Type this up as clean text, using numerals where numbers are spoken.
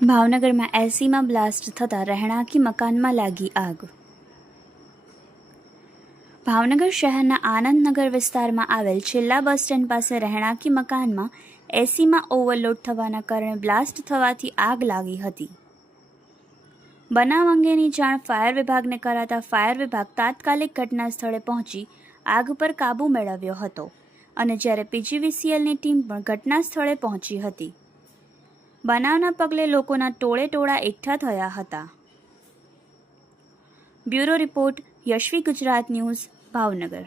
ભાવનગરમાં એસીમાં બ્લાસ્ટ થતાં રહેણાંકી મકાનમાં લાગી આગ. ભાવનગર શહેરના આનંદનગર વિસ્તારમાં આવેલ છેલ્લા બસ સ્ટેન્ડ પાસે રહેણાંકી મકાનમાં એસીમાં ઓવરલોડ થવાના કારણે બ્લાસ્ટ થવાથી આગ લાગી હતી. બનાવ અંગેની જાણ ફાયર વિભાગને કરાતા ફાયર વિભાગ તાત્કાલિક ઘટના સ્થળે પહોંચી આગ પર કાબૂ મેળવ્યો હતો અને જ્યારે પીજીવીસીએલની ટીમ પણ ઘટના સ્થળે પહોંચી હતી. બનાવના પગલે લોકોના ટોળે એકઠા થયા હતા. Bureau report, Yashvi Gujarat news, Bhavnagar.